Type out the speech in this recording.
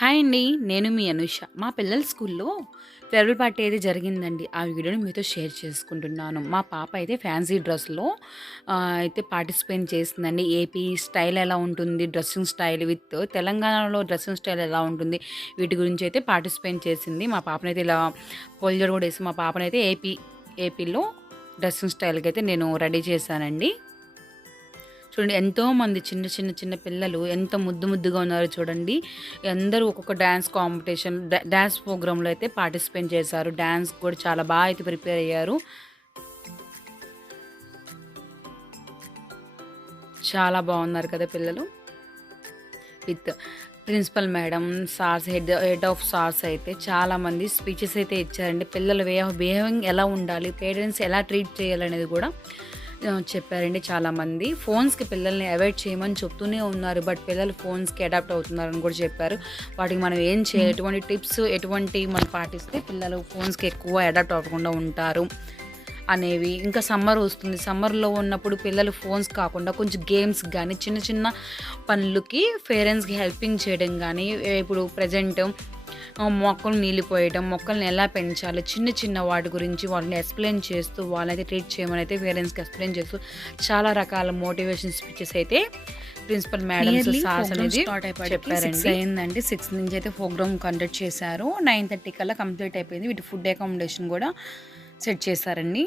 Hi అండి. నేను మీ అనూష. మా పిల్లల స్కూల్లో ఫేర్‌వెల్ పార్టీ అయితే జరిగిందండి. ఆ వీడియోని మీతో షేర్ చేసుకుంటున్నాను. మా పాప అయితే ఫ్యాన్సీ డ్రెస్‌లో అయితే పార్టిసిపేట్ చేసిందండి. ఏపీ స్టైల్ ఎలా ఉంటుంది, డ్రెస్సింగ్ స్టైల్ విత్ తెలంగాణలో డ్రెస్సింగ్ స్టైల్ ఎలా ఉంటుంది, వీటి గురించి అయితే పార్టిసిపేట్ చేసింది. మా పాపనైతే ఇలా పొలిజర్ కూడా వేసి మా పాపనైతే ఏపీలో డ్రెస్సింగ్ స్టైల్‌కి అయితే నేను రెడీ చేశానండి. చూడండి ఎంతోమంది చిన్న పిల్లలు ఎంత ముద్దుగా ఉన్నారో చూడండి. అందరూ ఒక్కొక్క డాన్స్ కాంపిటీషన్ డాన్స్ ప్రోగ్రామ్‌లో అయితే పార్టిసిపేట్ చేశారు. డాన్స్ కూడా చాలా బాగా అయితే ప్రిపేర్ అయ్యారు. చాలా బాగున్నారు కదా పిల్లలు. With principal madam, sirs, head of sirs అయితే చాలామంది స్పీచెస్ అయితే ఇచ్చారండి. పిల్లల వే ఆఫ్ బిహేవింగ్ ఎలా ఉండాలి, పేరెంట్స్ ఎలా ట్రీట్ చేయాలనేది కూడా చెప్పారండి చాలామంది. ఫోన్స్‌కి పిల్లల్ని అవాయిడ్ చేయమని చెప్తూనే ఉన్నారు. బట్ పిల్లలు ఫోన్స్‌కి అడాప్ట్ అవుతున్నారని కూడా చెప్పారు. వాటికి మనం ఏం చేయాలి, ఎటువంటి టిప్స్ మనం పాటిస్తే పిల్లలు ఫోన్స్‌కి ఎక్కువ అడాప్ట్ అవ్వకుండా ఉంటారు అనేవి. ఇంకా సమ్మర్ వస్తుంది. సమ్మర్‌లో ఉన్నప్పుడు పిల్లలు ఫోన్స్ కాకుండా కొంచెం గేమ్స్ గానీ, చిన్న పనులకి పేరెంట్స్‌కి హెల్పింగ్ చేయడం గానీ, ఇప్పుడు ప్రెజెంట్ మొక్కలు నీళ్ళు పోయడం, మొక్కల్ని ఎలా పెంచాలి, చిన్న వాటి గురించి వాళ్ళని ఎక్స్‌ప్లెయిన్ చేస్తూ, వాళ్ళనైతే ట్రీట్ చేయమని అయితే పేరెంట్స్‌కి ఎక్స్‌ప్లెయిన్ చేస్తూ, చాలా రకాల మోటివేషన్ స్పీచెస్ అయితే ప్రిన్సిపల్ మేడమ్స్, సార్స్ అనేది చెప్పారండి. 6 అయిందండి. 6 నుంచి అయితే ప్రోగ్రామ్ కండక్ట్ చేశారు. 9:30 కల్లా కంప్లీట్ అయిపోయింది. వీటి ఫుడ్ అకామిడేషన్ కూడా సెట్ చేశారండి.